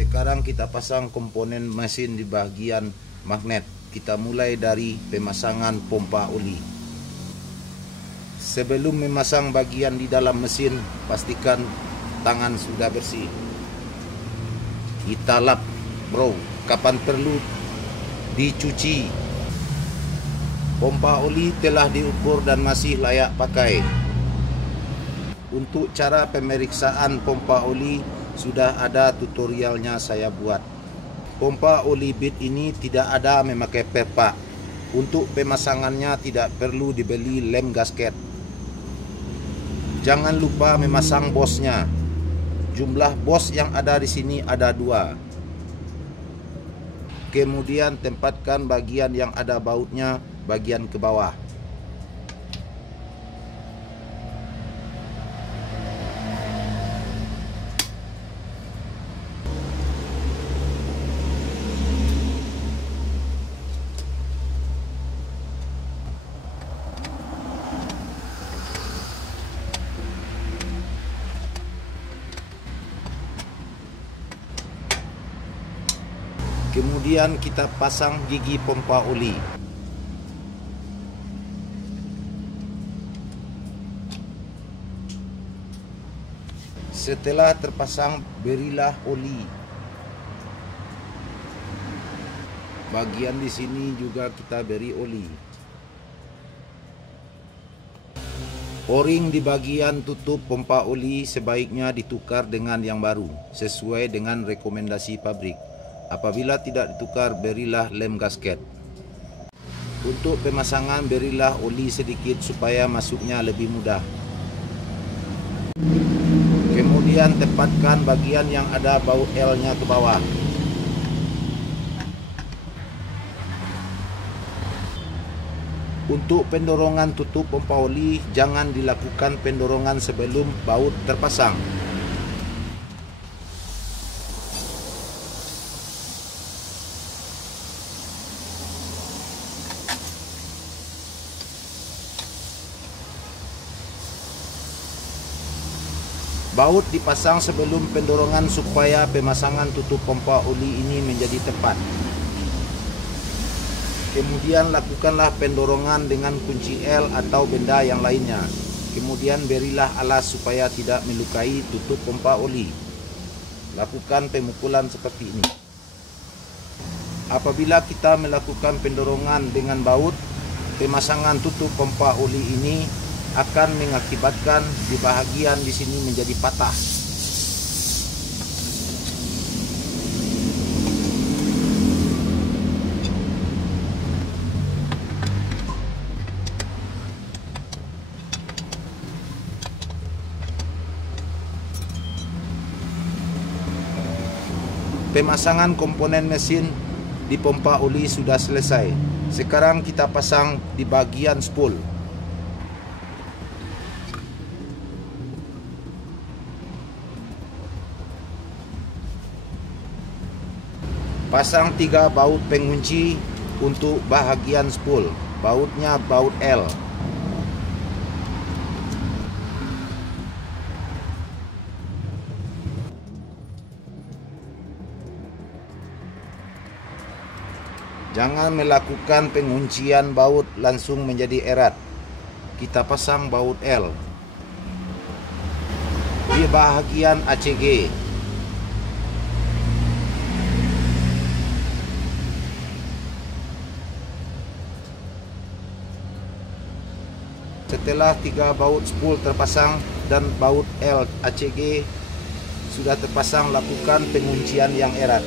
Sekarang kita pasang komponen mesin di bagian magnet. Kita mulai dari pemasangan pompa oli. Sebelum memasang bagian di dalam mesin, pastikan tangan sudah bersih. Kita lap, bro, kapan perlu dicuci. Pompa oli telah diukur dan masih layak pakai. Untuk cara pemeriksaan pompa oli sudah ada tutorialnya saya buat. Pompa oli BIT ini tidak ada memakai perpak. Untuk pemasangannya tidak perlu dibeli lem gasket. Jangan lupa memasang bosnya. Jumlah bos yang ada di sini ada 2. Kemudian tempatkan bagian yang ada bautnya bagian ke bawah. Kemudian kita pasang gigi pompa oli. Setelah terpasang, berilah oli. Bagian di sini juga kita beri oli. O-ring di bagian tutup pompa oli sebaiknya ditukar dengan yang baru, sesuai dengan rekomendasi pabrik. Apabila tidak ditukar, berilah lem gasket. Untuk pemasangan, berilah oli sedikit supaya masuknya lebih mudah. Kemudian tempatkan bagian yang ada baut L-nya ke bawah. Untuk pendorongan tutup pompa oli, jangan dilakukan pendorongan sebelum baut terpasang. Baut dipasang sebelum pendorongan supaya pemasangan tutup pompa oli ini menjadi tepat. Kemudian lakukanlah pendorongan dengan kunci L atau benda yang lainnya. Kemudian berilah alas supaya tidak melukai tutup pompa oli. Lakukan pemukulan seperti ini. Apabila kita melakukan pendorongan dengan baut, pemasangan tutup pompa oli ini akan mengakibatkan di bahagian di sini menjadi patah. Pemasangan komponen mesin di pompa oli sudah selesai. Sekarang kita pasang di bagian spool. Pasang 3 baut pengunci untuk bahagian spool. Bautnya baut L. Jangan melakukan penguncian baut langsung menjadi erat. Kita pasang baut L di bahagian ACG. Setelah 3 baut spool terpasang dan baut L ACG sudah terpasang, lakukan penguncian yang erat.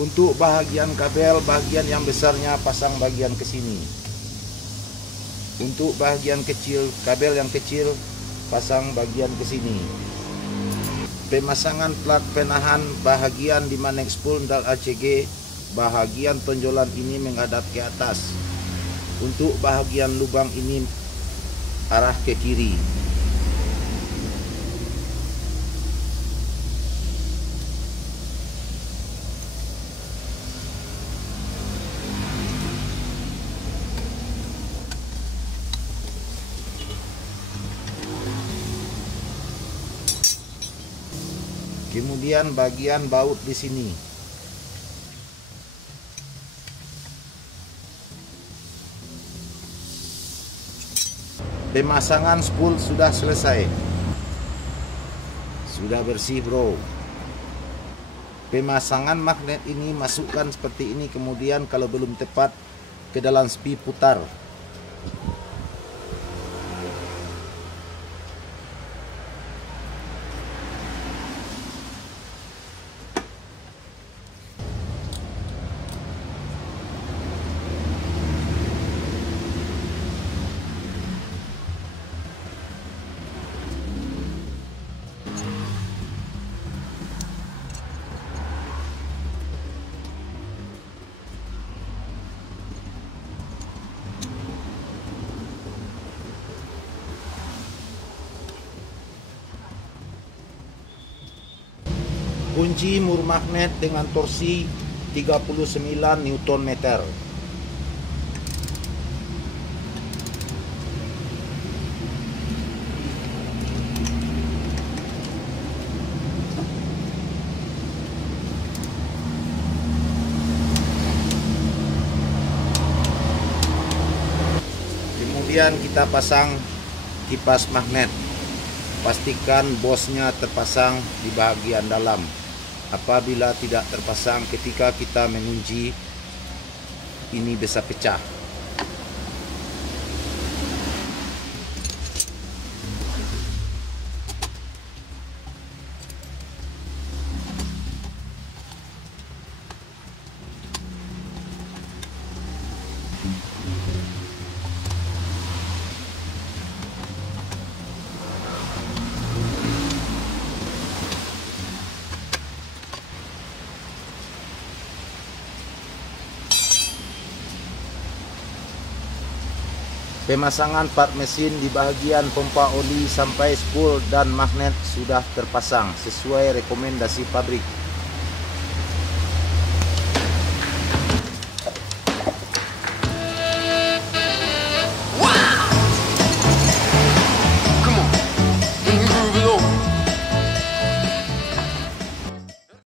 Untuk bahagian kabel, bagian yang besarnya pasang bagian ke sini. Untuk bagian kecil, kabel yang kecil pasang bagian ke sini. Pemasangan plat penahan bahagian di manek spool dal ACG, bahagian tonjolan ini menghadap ke atas. Untuk bahagian lubang ini arah ke kiri. Kemudian bagian baut di sini. Pemasangan spool sudah selesai. Sudah bersih, bro. Pemasangan magnet ini masukkan seperti ini, kemudian kalau belum tepat ke dalam spi putar. Kunci mur magnet dengan torsi 39 Nm. Kemudian kita pasang kipas magnet. Pastikan bosnya terpasang di bagian dalam. Apabila tidak terpasang ketika kita mengunci, ini bisa pecah. Pemasangan part mesin di bahagian pompa oli sampai spool dan magnet sudah terpasang sesuai rekomendasi pabrik.